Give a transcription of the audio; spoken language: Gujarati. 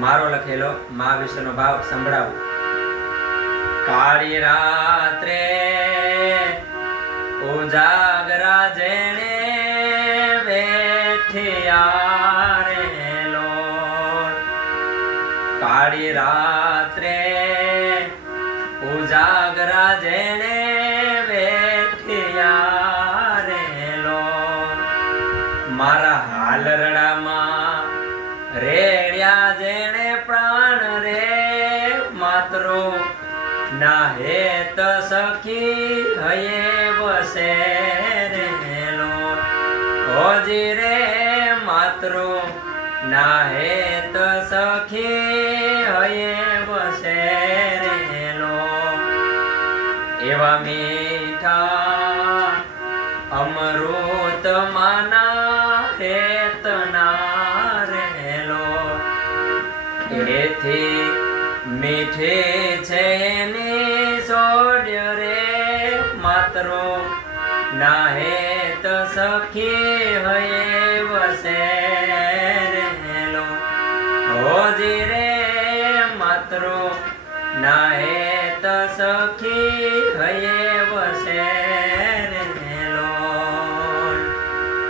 મારો લખેલો મા વિશેનો ભાવ સંભળાવું। કાળી રાત્રે ઉજાગરા જેણે વેઠિયા રે લોલ। કાળી રાત્રે ઉજાગરા જેણે વેઠિયા રે લોલ। મારા હાલરડામાં રેડ્યા જેણે પ્રાણ રે માતરો ના હેત સખી હયે વસે રે લોલ। હોજી રે માતરો ના હેત સખી હયે વસે રે લોલ। એવા મીઠા અમૃત માના હેતના રે લોલ। એથી મીઠે છે ની સોડ્ય રે માતરો ના હેત સખી હયે વસે રે લોલ। હોજી રે માતરો ના હેત સખી